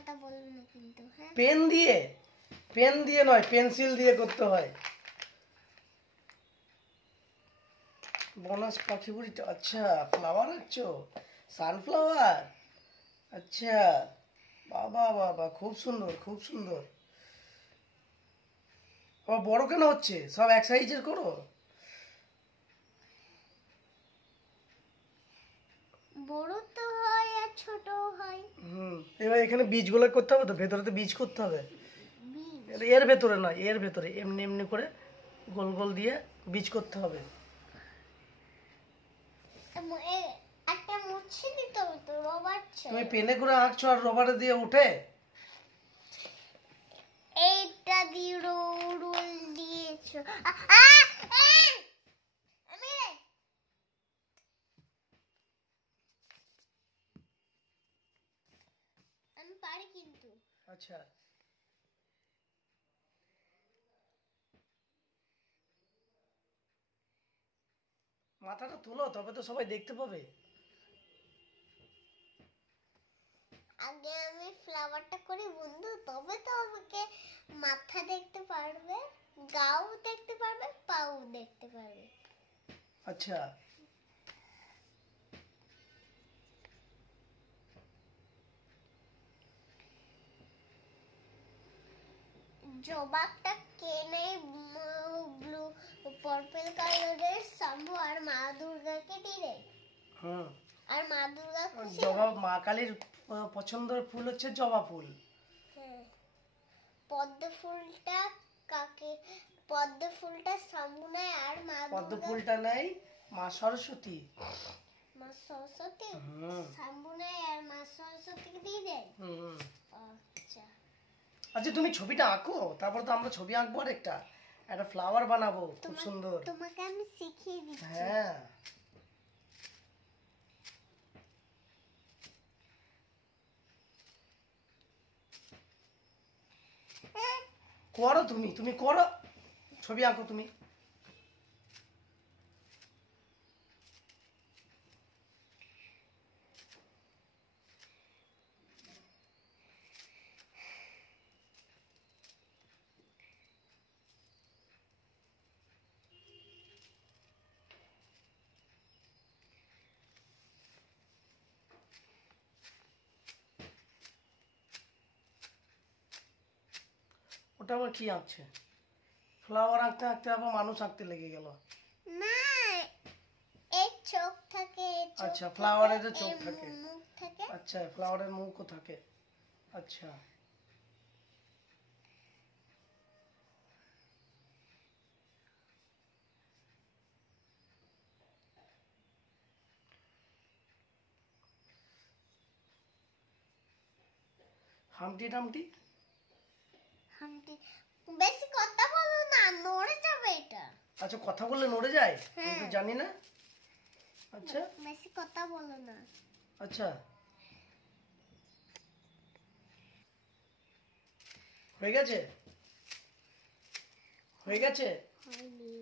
কথা বলবো না কিন্তু, হ্যাঁ? পেন দিয়ে নয়, পেন্সিল দিয়ে করতে হয়। বোনাস পাখি বুড়িটা, আচ্ছা ফ্লাওয়ার আঁকছো, সানফ্লাওয়ার, আচ্ছা বাবা বাবা, খুব সুন্দর খুব সুন্দর। আবার বড় কেন হচ্ছে? সব এক সাইজের করো। বড় তো হয় আর ছোট হয়। এবার এখানে বীজগুলো করতে হবে তো, ভেতরে তো বীজ করতে হবে। এর ভেতরে নয়, এর ভেতরে এমনি এমনি করে গোল গোল দিয়ে বীজ করতে হবে। একটা মুছে দিতে হবে তো, রবার চাই। তুমি পেনে করে আঁকছো আর রবারে দিয়ে উঠে? এইটা দিয়ে রোল দিয়েছো। আমি পারি কিন্তু। আচ্ছা মাথাটা তুলো, তবে তো সবাই দেখতে পাবে। আগে আমি ফ্লাওয়ারটা করি বন্ধু, তবে তো আমাকে মাথা দেখতে পারবে, গাও দেখতে পারবে, পাও দেখতে পারবে। আচ্ছা জবাবটা কে নেই ব্লু পার্পল কালারের শম্ভু আর মা দুর্গাকে দিলে। আর মা দুর্গা জবা, মা কালীর পছন্দের ফুল হচ্ছে জবা ফুল। হ্যাঁ, পদ্ম ফুলটা কাকে? পদ্ম ফুলটা শম্ভু নেয় আর মা পদ্ম ফুলটা নেই মা সরস্বতী। মা সরস্বতী শম্ভু নেয় আর মা সরস্বতীকে দিয়ে দেয়। আচ্ছা আচ্ছা তুমি ছবিটা আঁকো, তারপর তো আমরা ছবি আঁকবো, আর একটা ফ্লাওয়ার বানাবো খুব সুন্দর। তোমাকে আমি শিখিয়ে দিচ্ছি। হ্যাঁ করো, তুমি করো, ছবি আঁকো তুমি। ওটা আবার কি আঁকছে? ফ্লাওয়ার আঁকতে আঁকতে আবার মানুষ আঁকতে লেগে গেল। না, এই চোখ থাকে। আচ্ছা ফ্লাওয়ারের চোখ থাকে, মুখ থাকে। আচ্ছা ফ্লাওয়ারের মুখও থাকে। আচ্ছা হামটি ডামটি। বেশি কথা বলো না, নড়ে যাবে এটা। আচ্ছা কথা বললে নড়ে যায়? আমি তো জানি না। আচ্ছা বেশি কথা বলো না। আচ্ছা হয়ে গেছে, হয়ে গেছে। হয়নি।